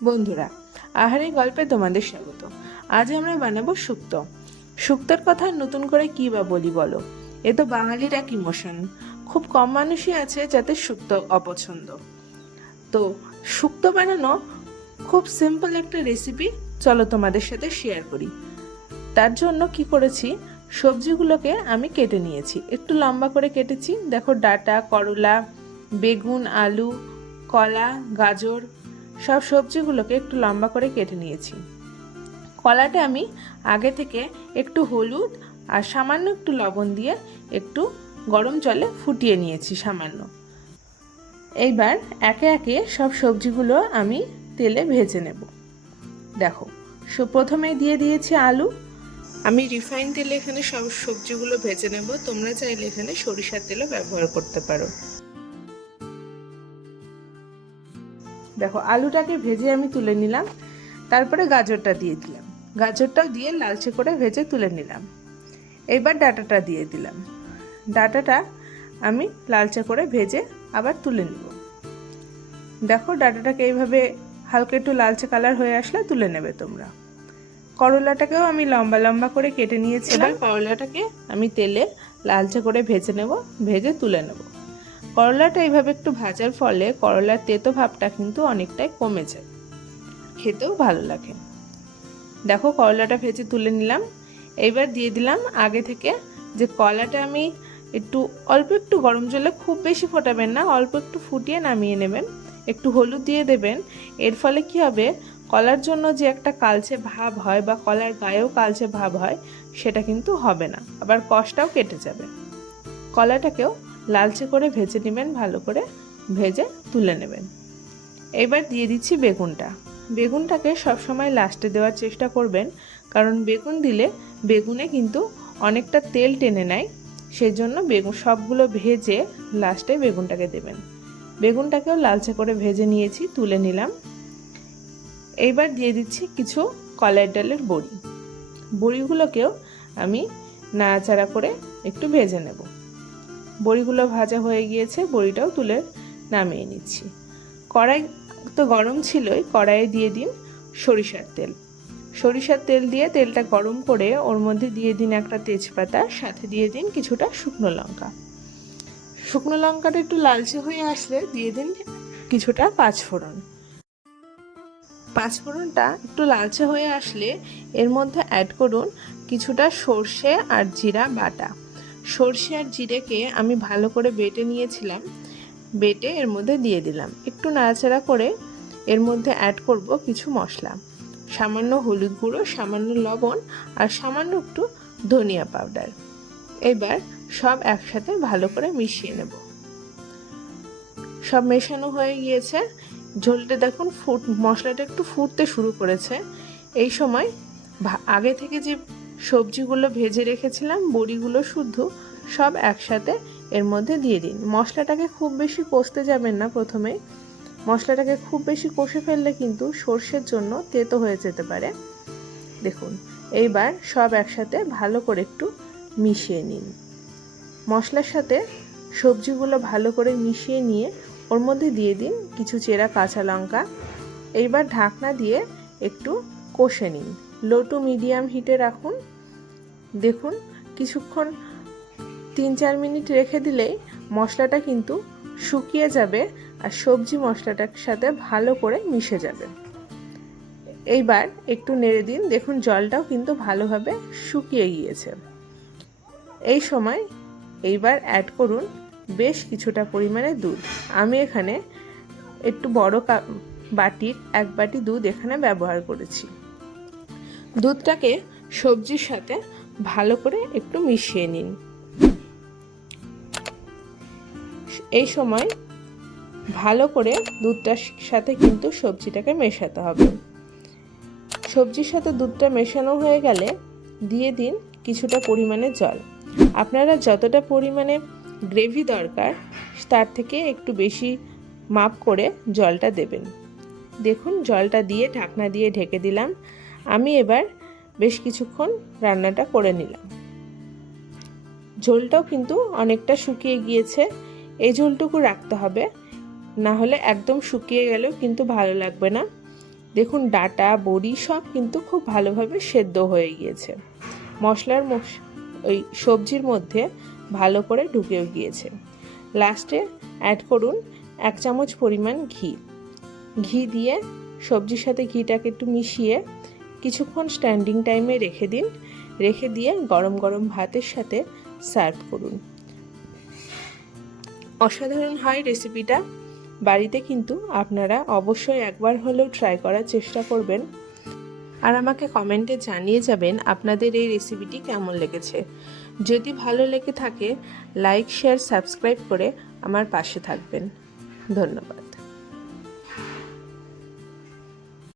বন্ধুরা, আহারের গল্পে তোমাদের স্বাগত। আজ আমরা বানাবো শুক্তো। শুক্তোর কথা নতুন করে কি বা বলি বলো, এ তো বাঙালির এক ইমোশন। খুব কম মানুষই আছে যাদের শুক্তো অপছন্দ। তো শুক্তো বানানো খুব সিম্পল একটা রেসিপি, চলো তোমাদের সাথে শেয়ার করি। তার জন্য কি করেছি, সবজিগুলোকে আমি কেটে নিয়েছি, একটু লম্বা করে কেটেছি। দেখো, ডাঁটা, করলা, বেগুন, আলু, কলা, গাজর, সব সবজিগুলোকে একটু লম্বা করে কেটে নিয়েছি। কলাটা আমি আগে থেকে একটু হলুদ আর সামান্য একটু লবণ দিয়ে একটু গরম জলে ফুটিয়ে নিয়েছি সামান্য। এইবার একে একে সব সবজিগুলো আমি তেলে ভেজে নেব। দেখো, প্রথমে দিয়ে দিয়েছি আলু। আমি রিফাইন তেলে এখানে সব সবজিগুলো ভেজে নেব, তোমরা চাইলে এখানে সরিষার তেলও ব্যবহার করতে পারো। দেখো, আলুটাকে ভেজে আমি তুলে নিলাম, তারপরে গাজরটা দিয়ে দিলাম, গাজরটাও দিয়ে লালচে করে ভেজে তুলে নিলাম। এবার ডাঁটাটা দিয়ে দিলাম, ডাঁটাটা আমি লালচে করে ভেজে আবার তুলে নিব। দেখো, ডাঁটাটাকে এইভাবে হালকা একটু লালচে কালার হয়ে আসলে তুলে নেবে তোমরা। করলাটাকেও আমি লম্বা লম্বা করে কেটে নিয়েছিলাম, করলাটাকে আমি তেলে লালচে করে ভেজে নেব, ভেজে তুলে নেব। করলাটা এইভাবে একটু ভাজার ফলে করলার তেতো ভাবটা কিন্তু অনেকটাই কমে যায়, খেতেও ভালো লাগে। দেখো, করলাটা ভেজে তুলে নিলাম। এইবার দিয়ে দিলাম আগে থেকে যে কলাটা আমি অল্প একটু গরম জলে, খুব বেশি ফোটাবেন না, অল্প একটু ফুটিয়ে নামিয়ে নেবেন। একটু হলুদ দিয়ে দেবেন, এর ফলে কি হবে, কলার জন্য যে একটা কালচে ভাব হয় বা কলার গায়েও কালচে ভাব হয়, সেটা কিন্তু হবে না, আবার কষটাও কেটে যাবে। কলাটাকেও লালচে করে ভেজে নেবেন, ভালো করে ভেজে তুলে নেবেন। এবার দিয়ে দিচ্ছি বেগুনটা। বেগুনটাকে সবসময় লাস্টে দেওয়ার চেষ্টা করবেন, কারণ বেগুন দিলে বেগুনে কিন্তু অনেকটা তেল টেনে নেয়, সেই জন্য বেগুন সবগুলো ভেজে লাস্টে বেগুনটাকে দেবেন। বেগুনটাকেও লালচে করে ভেজে নিয়েছি, তুলে নিলাম। এইবার দিয়ে দিচ্ছি কিছু কলাই ডালের বড়ি। বড়িগুলোকেও আমি নাড়াচাড়া করে একটু ভেজে নেব। বড়িগুলো ভাজা হয়ে গিয়েছে, বড়িটাও তুলে নামিয়ে নিচ্ছি। কড়াই তো গরম ছিলই, কড়াইয়ে দিয়ে দিন সরিষার তেল। সরিষার তেল দিয়ে তেলটা গরম করে ওর মধ্যে দিয়ে দিন একটা তেজপাতা, সাথে দিয়ে দিন কিছুটা শুকনো লঙ্কা। শুকনো লঙ্কাটা একটু লালচে হয়ে আসলে দিয়ে দিন কিছুটা পাঁচফোড়ন। পাঁচফোড়নটা একটু লালচে হয়ে আসলে এর মধ্যে অ্যাড করুন কিছুটা সর্ষে আর জিরা বাটা। সর্ষে আর জিরেকে আমি ভালো করে বেটে নিয়েছিলাম, বেটে এর মধ্যে দিয়ে দিলাম। একটু নাড়াচাড়া করে এর মধ্যে অ্যাড করব কিছু মশলা, সামান্য হলুদ গুঁড়ো, সামান্য লবণ আর সামান্য একটু ধনিয়া পাউডার। এবার সব একসাথে ভালো করে মিশিয়ে নেব। সব মেশানো হয়ে গিয়েছে, ঝোলটা দেখুন মশলাটা একটু ফুটতে শুরু করেছে। এই সময় আগে থেকে যে সবজিগুলো ভেজে রেখেছিলাম, বড়িগুলো শুদ্ধ সব একসাথে এর মধ্যে দিয়ে দিন। মশলাটাকে খুব বেশি কষতে যাবেন না প্রথমে, মশলাটাকে খুব বেশি কষে ফেললে কিন্তু সর্ষের জন্য তেতো হয়ে যেতে পারে। দেখুন, এইবার সব একসাথে ভালো করে একটু মিশিয়ে নিন। মশলার সাথে সবজিগুলো ভালো করে মিশিয়ে নিয়ে ওর মধ্যে দিয়ে দিন কিছু চেরা কাঁচা লঙ্কা। এইবার ঢাকনা দিয়ে একটু কষে নিন, লো টু মিডিয়াম হিটে রাখুন। দেখুন, কিছুক্ষণ 3-4 মিনিট রেখে দিলেই মশলাটা কিন্তু শুকিয়ে যাবে আর সবজি মশলাটার সাথে ভালো করে মিশে যাবে। এইবার একটু নেড়ে দিন, দেখুন জলটাও কিন্তু ভালোভাবে শুকিয়ে গিয়েছে। এই সময় এইবার অ্যাড করুন বেশ কিছুটা পরিমাণে দুধ। আমি এখানে একটু বড় বাটির 1 বাটি দুধ এখানে ব্যবহার করেছি। দুধটাকে সবজির সাথে ভালো করে একটু মিশিয়ে নিন। এই সময় ভালো করে দুধটার সাথে কিন্তু সবজিটাকে মেশাতে হবে। সবজির সাথে দুধটা মেশানো হয়ে গেলে দিয়ে দিন কিছুটা পরিমাণে জল। আপনারা যতটা পরিমাণে গ্রেভি দরকার তার থেকে একটু বেশি মাপ করে জলটা দেবেন। দেখুন, জলটা দিয়ে ঢাকনা দিয়ে ঢেকে দিলাম। আমি এবার বেশ কিছুক্ষণ রান্নাটা করে নিলাম। ঝোলটাও কিন্তু অনেকটা শুকিয়ে গিয়েছে, এই ঝোলটুকু রাখতে হবে, না হলে একদম শুকিয়ে গেলেও কিন্তু ভালো লাগবে না। দেখুন ডাঁটা বড়ি সব কিন্তু খুব ভালোভাবে সেদ্ধ হয়ে গিয়েছে, মশলার ওই সবজির মধ্যে ভালো করে ঢুকেও গিয়েছে। লাস্টে অ্যাড করুন 1 চামচ পরিমাণ ঘি দিয়ে সবজির সাথে ঘিটাকে একটু মিশিয়ে কিছুক্ষণ স্ট্যান্ডিং টাইমে রেখে দিয়ে গরম গরম ভাতের সাথে সার্ভ করুন। অসাধারণ হয় রেসিপিটা। বাড়িতে কিন্তু আপনারা অবশ্যই একবার হলেও ট্রাই করার চেষ্টা করবেন, আর আমাকে কমেন্টে জানিয়ে যাবেন আপনাদের এই রেসিপিটি কেমন লেগেছে। যদি ভালো লেগে থাকে লাইক শেয়ার সাবস্ক্রাইব করে আমার পাশে থাকবেন। ধন্যবাদ।